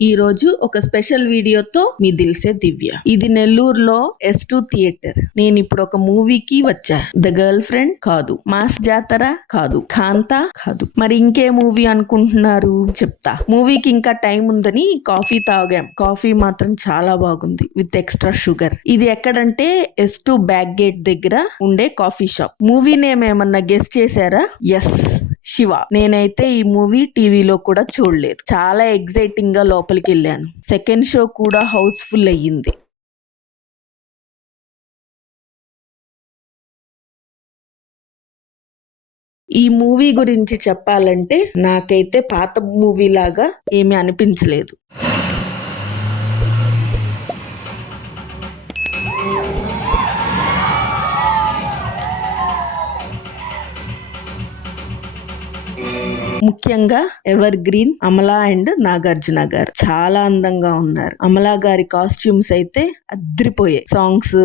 ఈ రోజు ఒక స్పెషల్ వీడియోతో మీ దిల్సే దివ్య. ఇది నెల్లూరులో ఎస్ టూ థియేటర్. నేను ఇప్పుడు ఒక మూవీకి వచ్చా. ద గర్ల్ ఫ్రెండ్ కాదు. మాస్ జాతర కాదు. కాంతా కాదు. మరి ఇంకే మూవీ అనుకుంటున్నారు? చెప్తా. మూవీకి ఇంకా టైం ఉందని కాఫీ తాగాం. కాఫీ మాత్రం చాలా బాగుంది. With extra sugar. ఇది ఎక్కడంటే ఎస్ టూ బ్యాక్ గేట్ దగ్గర ఉండే కాఫీ షాప్. మూవీ నేమ్ ఏమన్నా గెస్ట్ చేశారా? ఎస్. శివ. నేనైతే ఈ మూవీ టీవీలో కూడా చూడలేదు. చాలా ఎగ్జైటింగ్గా లోపలికి వెళ్ళాను. సెకండ్ షో కూడా హౌస్ఫుల్ అయ్యింది. ఈ మూవీ గురించి చెప్పాలంటే నాకైతే పాత మూవీ లాగా ఏమీ అనిపించలేదు. ముఖ్యంగా evergreen Amala and Nagarjuna garu. చాలా అందంగా ఉన్నారు. అమలా గారి కాస్ట్యూమ్స్ అయితే అద్రిపోయాయి. సాంగ్స్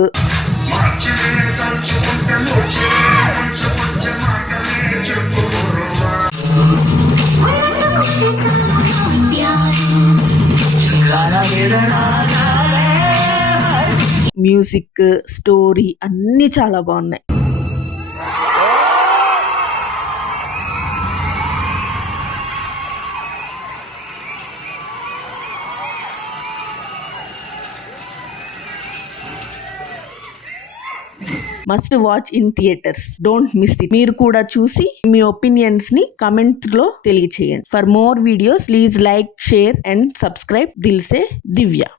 మ్యూజిక్ స్టోరీ అన్ని చాలా బాగున్నాయి. Must watch in theatres don't miss it మీరు కూడా చూసి మీ ఒపీనియన్స్ని కమెంట్లో తెలియచేయండి. For more videos please like share and subscribe Dilse Divya